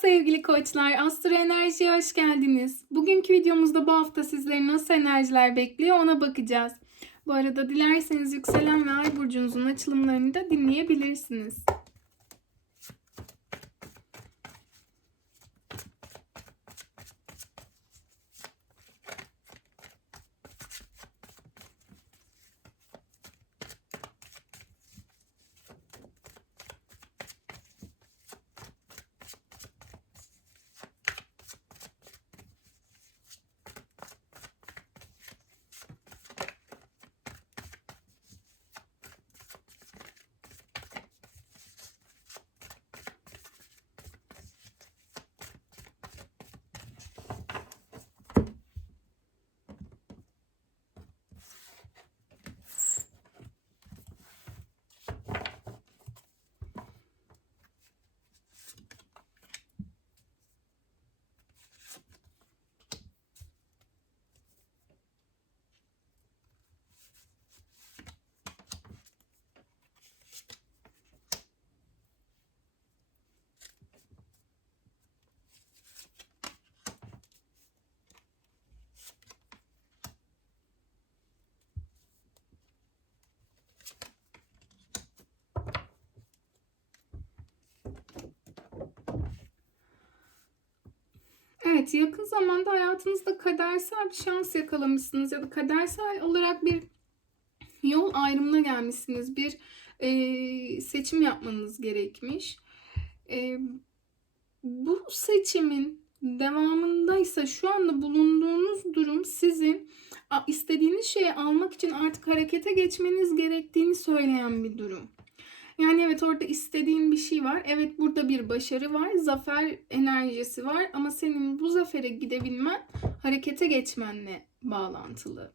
sevgili koçlar, Astro Enerji'ye hoş geldiniz. Bugünkü videomuzda bu hafta sizleri nasıl enerjiler bekliyor ona bakacağız. Bu arada dilerseniz yükselen ve ay burcunuzun açılımlarını da dinleyebilirsiniz. Evet, yakın zamanda hayatınızda kadersel bir şans yakalamışsınız ya da kadersel olarak bir yol ayrımına gelmişsiniz. Bir e, seçim yapmanız gerekmiş. E, bu seçimin devamındaysa şu anda bulunduğunuz durum sizin istediğiniz şeyi almak için artık harekete geçmeniz gerektiğini söyleyen bir durum. Yani evet orada istediğin bir şey var. Evet burada bir başarı var. Zafer enerjisi var. Ama senin bu zafere gidebilmen harekete geçmenle bağlantılı.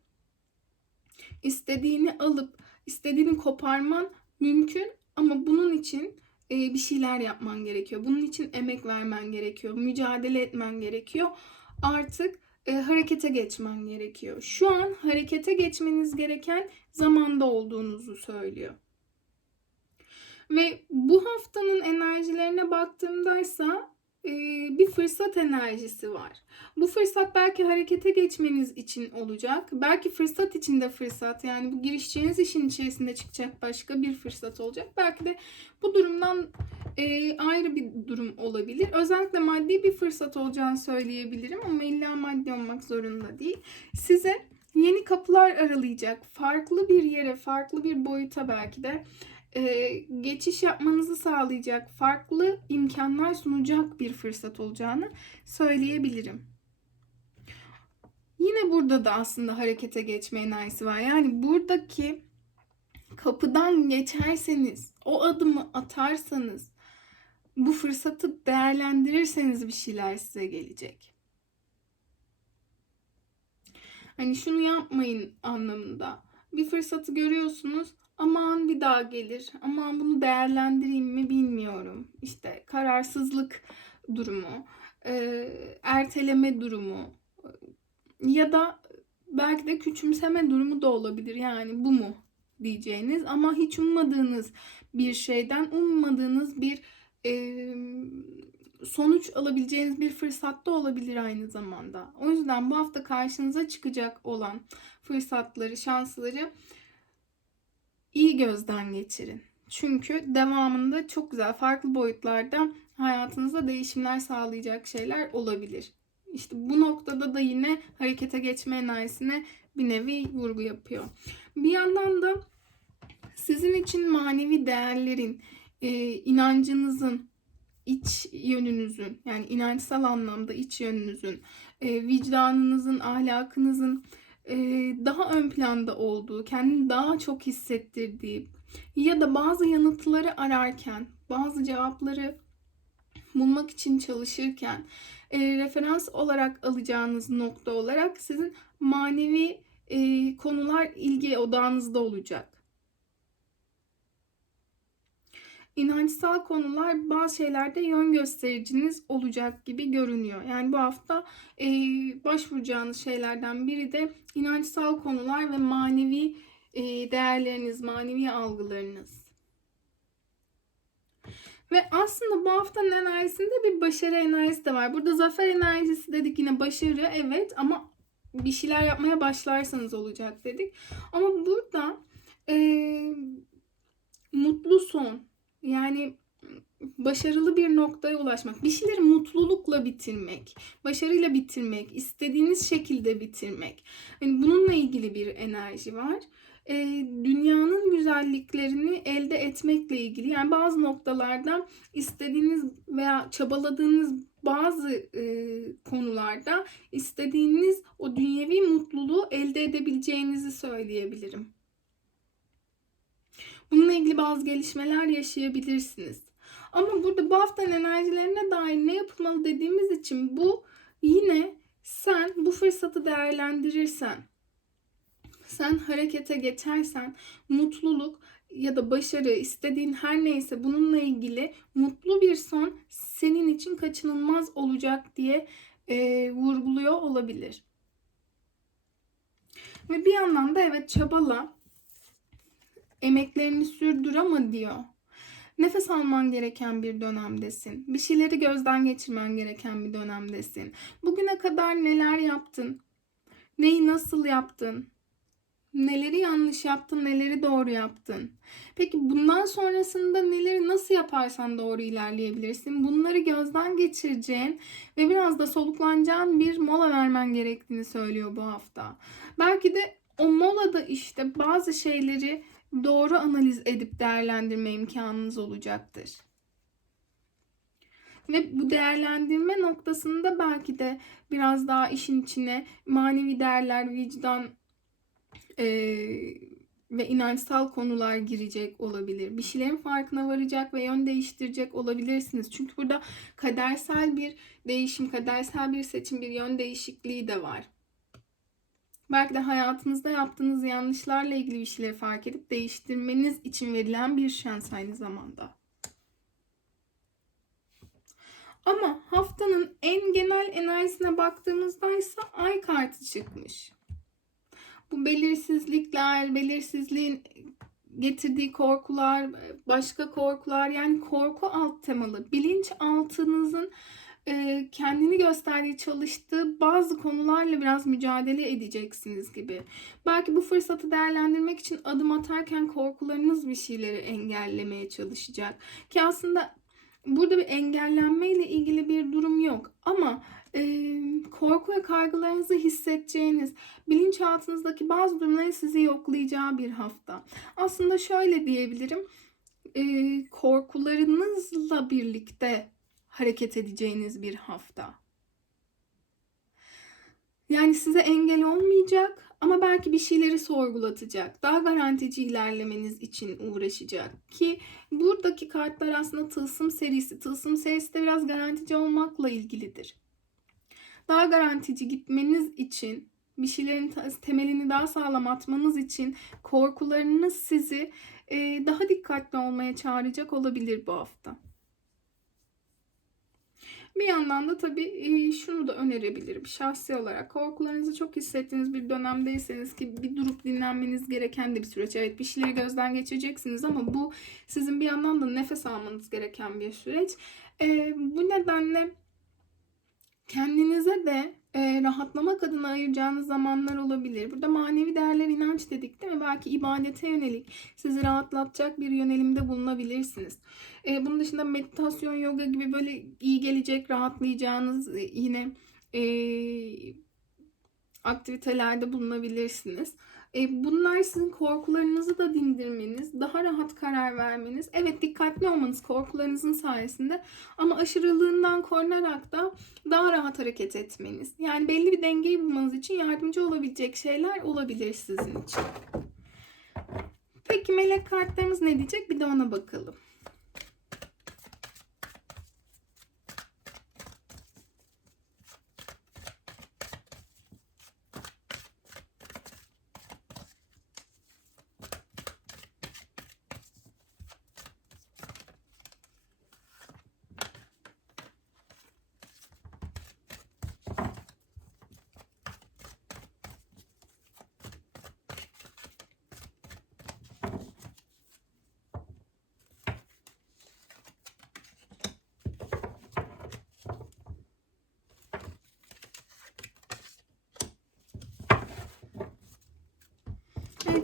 İstediğini alıp istediğini koparman mümkün ama bunun için e, bir şeyler yapman gerekiyor. Bunun için emek vermen gerekiyor. Mücadele etmen gerekiyor. Artık e, harekete geçmen gerekiyor. Şu an harekete geçmeniz gereken zamanda olduğunuzu söylüyor. Ve bu haftanın enerjilerine baktığımdaysa e, bir fırsat enerjisi var. Bu fırsat belki harekete geçmeniz için olacak. Belki fırsat içinde fırsat yani bu girişeceğiniz işin içerisinde çıkacak başka bir fırsat olacak. Belki de bu durumdan e, ayrı bir durum olabilir. Özellikle maddi bir fırsat olacağını söyleyebilirim ama illa maddi olmak zorunda değil. Size yeni kapılar aralayacak, farklı bir yere, farklı bir boyuta belki de e, geçiş yapmanızı sağlayacak, farklı imkanlar sunacak bir fırsat olacağını söyleyebilirim. Yine burada da aslında harekete geçme enerjisi var. Yani buradaki kapıdan geçerseniz, o adımı atarsanız, bu fırsatı değerlendirirseniz bir şeyler size gelecek. Hani şunu yapmayın anlamında. Bir fırsatı görüyorsunuz aman bir daha gelir, aman bunu değerlendireyim mi bilmiyorum. İşte kararsızlık durumu, e, erteleme durumu ya da belki de küçümseme durumu da olabilir. Yani bu mu diyeceğiniz ama hiç ummadığınız bir şeyden ummadığınız bir e, sonuç alabileceğiniz bir fırsat da olabilir aynı zamanda. O yüzden bu hafta karşınıza çıkacak olan fırsatları, şansları iyi gözden geçirin. Çünkü devamında çok güzel farklı boyutlarda hayatınızda değişimler sağlayacak şeyler olabilir. İşte bu noktada da yine harekete geçme enerjisine bir nevi vurgu yapıyor. Bir yandan da sizin için manevi değerlerin, e, inancınızın, iç yönünüzün yani inançsal anlamda iç yönünüzün, e, vicdanınızın, ahlakınızın daha ön planda olduğu, kendini daha çok hissettirdiği ya da bazı yanıtları ararken, bazı cevapları bulmak için çalışırken e, referans olarak alacağınız nokta olarak sizin manevi e, konular ilgi odağınızda olacak. İnançsal konular bazı şeylerde yön göstericiniz olacak gibi görünüyor. Yani bu hafta e, başvuracağınız şeylerden biri de inançsal konular ve manevi e, değerleriniz, manevi algılarınız. Ve aslında bu haftanın enerjisinde bir başarı enerjisi de var. Burada zafer enerjisi dedik yine başarı evet ama bir şeyler yapmaya başlarsanız olacak dedik. Ama burada e, mutlu son yani başarılı bir noktaya ulaşmak, bir şeyleri mutlulukla bitirmek, başarıyla bitirmek, istediğiniz şekilde bitirmek. Yani bununla ilgili bir enerji var. E, dünyanın güzelliklerini elde etmekle ilgili yani bazı noktalarda istediğiniz veya çabaladığınız bazı e, konularda istediğiniz o dünyevi mutluluğu elde edebileceğinizi söyleyebilirim. Bununla ilgili bazı gelişmeler yaşayabilirsiniz. Ama burada bu haftanın enerjilerine dair ne yapılmalı dediğimiz için bu yine sen bu fırsatı değerlendirirsen, sen harekete geçersen mutluluk ya da başarı istediğin her neyse bununla ilgili mutlu bir son senin için kaçınılmaz olacak diye e, vurguluyor olabilir. Ve bir yandan da evet çabala emeklerini sürdür ama diyor. Nefes alman gereken bir dönemdesin. Bir şeyleri gözden geçirmen gereken bir dönemdesin. Bugüne kadar neler yaptın? Neyi nasıl yaptın? Neleri yanlış yaptın, neleri doğru yaptın? Peki bundan sonrasında neleri nasıl yaparsan doğru ilerleyebilirsin? Bunları gözden geçireceğin ve biraz da soluklanacağın bir mola vermen gerektiğini söylüyor bu hafta. Belki de o molada işte bazı şeyleri doğru analiz edip değerlendirme imkanınız olacaktır. Ve bu değerlendirme noktasında belki de biraz daha işin içine manevi değerler, vicdan e, ve inançsal konular girecek olabilir. Bir şeylerin farkına varacak ve yön değiştirecek olabilirsiniz. Çünkü burada kadersel bir değişim, kadersel bir seçim, bir yön değişikliği de var. Belki de hayatınızda yaptığınız yanlışlarla ilgili bir şeyleri fark edip değiştirmeniz için verilen bir şans aynı zamanda. Ama haftanın en genel enerjisine baktığımızda ise ay kartı çıkmış. Bu belirsizlikler, belirsizliğin getirdiği korkular, başka korkular yani korku alt temalı bilinç altınızın kendini gösterdiği, çalıştığı bazı konularla biraz mücadele edeceksiniz gibi. Belki bu fırsatı değerlendirmek için adım atarken korkularınız bir şeyleri engellemeye çalışacak. Ki aslında burada bir engellenme ile ilgili bir durum yok. Ama korku ve kaygılarınızı hissedeceğiniz, bilinçaltınızdaki bazı durumları sizi yoklayacağı bir hafta. Aslında şöyle diyebilirim. Korkularınızla birlikte hareket edeceğiniz bir hafta. Yani size engel olmayacak ama belki bir şeyleri sorgulatacak. Daha garantici ilerlemeniz için uğraşacak. Ki buradaki kartlar aslında tılsım serisi. Tılsım serisi de biraz garantici olmakla ilgilidir. Daha garantici gitmeniz için bir şeylerin temelini daha sağlam atmanız için korkularınız sizi daha dikkatli olmaya çağıracak olabilir bu hafta. Bir yandan da tabii şunu da önerebilirim şahsi olarak. Korkularınızı çok hissettiğiniz bir dönemdeyseniz ki bir durup dinlenmeniz gereken de bir süreç. Evet bir şeyleri gözden geçireceksiniz ama bu sizin bir yandan da nefes almanız gereken bir süreç. Bu nedenle kendinize de e, rahatlamak adına ayıracağınız zamanlar olabilir. Burada manevi değerler inanç dedik değil mi? Belki ibadete yönelik sizi rahatlatacak bir yönelimde bulunabilirsiniz. E, bunun dışında meditasyon, yoga gibi böyle iyi gelecek, rahatlayacağınız e, yine e, aktivitelerde bulunabilirsiniz. E, bunlar sizin korkularınızı da dindirmeniz, daha rahat karar vermeniz. Evet dikkatli olmanız korkularınızın sayesinde ama aşırılığından korunarak da daha rahat hareket etmeniz. Yani belli bir dengeyi bulmanız için yardımcı olabilecek şeyler olabilir sizin için. Peki melek kartlarımız ne diyecek? Bir de ona bakalım.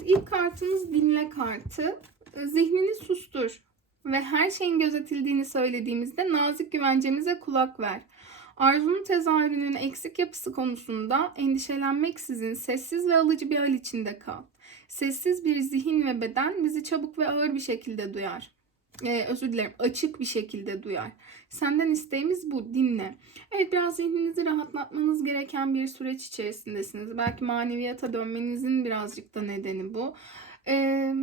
İlk kartımız dinle kartı. E, Zihnini sustur ve her şeyin gözetildiğini söylediğimizde nazik güvencemize kulak ver. Arzunun tezahürünün eksik yapısı konusunda endişelenmeksizin sessiz ve alıcı bir hal içinde kal. Sessiz bir zihin ve beden bizi çabuk ve ağır bir şekilde duyar. Ee, özür dilerim, açık bir şekilde duyar. Senden isteğimiz bu, dinle. Evet, biraz zihninizi rahatlatmanız gereken bir süreç içerisindesiniz. Belki maneviyata dönmenizin birazcık da nedeni bu. Ee,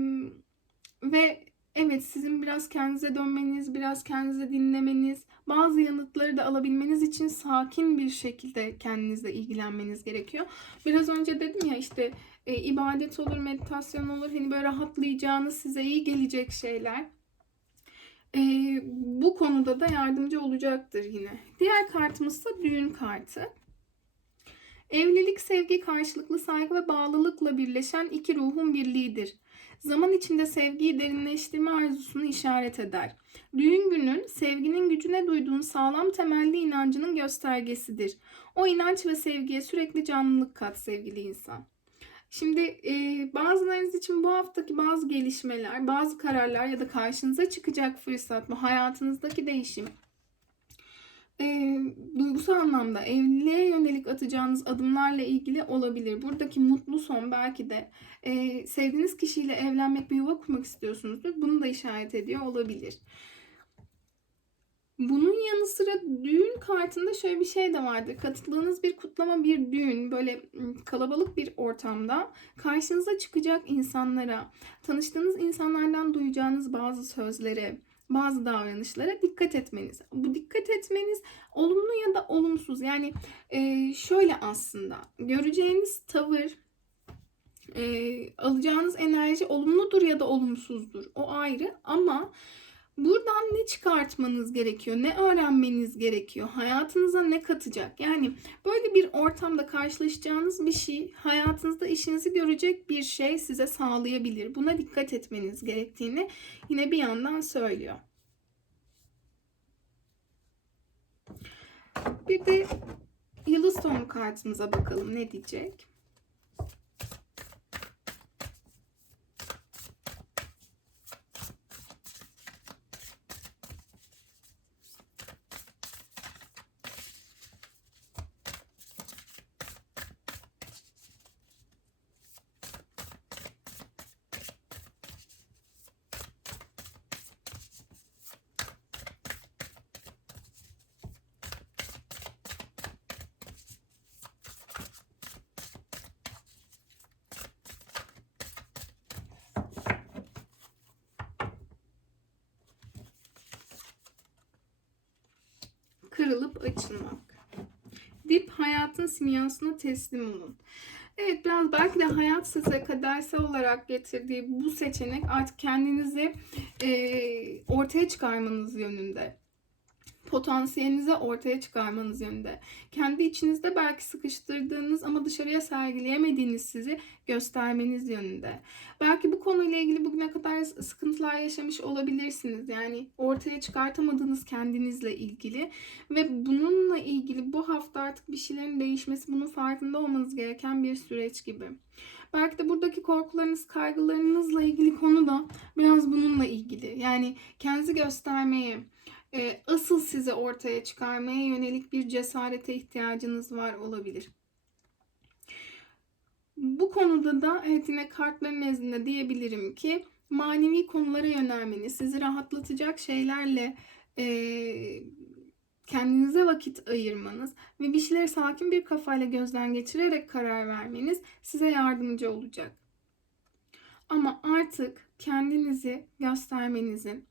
ve evet, sizin biraz kendinize dönmeniz, biraz kendinize dinlemeniz, bazı yanıtları da alabilmeniz için sakin bir şekilde kendinizle ilgilenmeniz gerekiyor. Biraz önce dedim ya işte e, ibadet olur, meditasyon olur. Hani böyle rahatlayacağınız, size iyi gelecek şeyler. E, bu konuda da yardımcı olacaktır yine. Diğer kartımız da düğün kartı. Evlilik, sevgi, karşılıklı saygı ve bağlılıkla birleşen iki ruhun birliğidir. Zaman içinde sevgiyi derinleştirme arzusunu işaret eder. Düğün günün sevginin gücüne duyduğun sağlam temelli inancının göstergesidir. O inanç ve sevgiye sürekli canlılık kat sevgili insan. Şimdi e, bazılarınız için bu haftaki bazı gelişmeler, bazı kararlar ya da karşınıza çıkacak fırsat, bu hayatınızdaki değişim e, duygusal anlamda evliliğe yönelik atacağınız adımlarla ilgili olabilir. Buradaki mutlu son belki de e, sevdiğiniz kişiyle evlenmek, bir yuva kurmak istiyorsunuzdur. Bunu da işaret ediyor olabilir. Bunun yanı sıra düğün kartında şöyle bir şey de vardır. Katıldığınız bir kutlama, bir düğün, böyle kalabalık bir ortamda karşınıza çıkacak insanlara, tanıştığınız insanlardan duyacağınız bazı sözlere, bazı davranışlara dikkat etmeniz. Bu dikkat etmeniz olumlu ya da olumsuz. Yani şöyle aslında göreceğiniz tavır, alacağınız enerji olumludur ya da olumsuzdur. O ayrı ama buradan ne çıkartmanız gerekiyor? Ne öğrenmeniz gerekiyor? Hayatınıza ne katacak? Yani böyle bir ortamda karşılaşacağınız bir şey hayatınızda işinizi görecek bir şey size sağlayabilir. Buna dikkat etmeniz gerektiğini yine bir yandan söylüyor. Bir de Yellowstone kartımıza bakalım ne diyecek. Kırılıp açılmak. Dip hayatın simyasına teslim olun. Evet biraz belki de hayat size kadersel olarak getirdiği bu seçenek artık kendinizi e, ortaya çıkarmanız yönünde potansiyelinizi ortaya çıkarmanız yönünde. Kendi içinizde belki sıkıştırdığınız ama dışarıya sergileyemediğiniz sizi göstermeniz yönünde. Belki bu konuyla ilgili bugüne kadar sıkıntılar yaşamış olabilirsiniz. Yani ortaya çıkartamadığınız kendinizle ilgili ve bununla ilgili bu hafta artık bir şeylerin değişmesi, bunun farkında olmanız gereken bir süreç gibi. Belki de buradaki korkularınız, kaygılarınızla ilgili konu da biraz bununla ilgili. Yani kendinizi göstermeye, e, asıl sizi ortaya çıkarmaya yönelik bir cesarete ihtiyacınız var olabilir. Bu konuda da yine kartların nezdinde diyebilirim ki manevi konulara yönelmeniz, sizi rahatlatacak şeylerle e, kendinize vakit ayırmanız ve bir şeyleri sakin bir kafayla gözden geçirerek karar vermeniz size yardımcı olacak. Ama artık kendinizi göstermenizin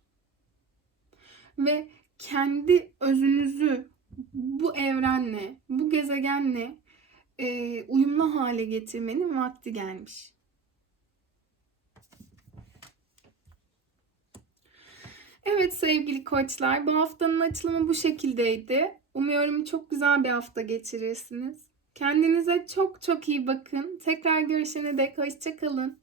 ve kendi özünüzü bu evrenle, bu gezegenle e, uyumlu hale getirmenin vakti gelmiş. Evet sevgili koçlar, bu haftanın açılımı bu şekildeydi. Umuyorum çok güzel bir hafta geçirirsiniz. Kendinize çok çok iyi bakın. Tekrar görüşene dek hoşçakalın.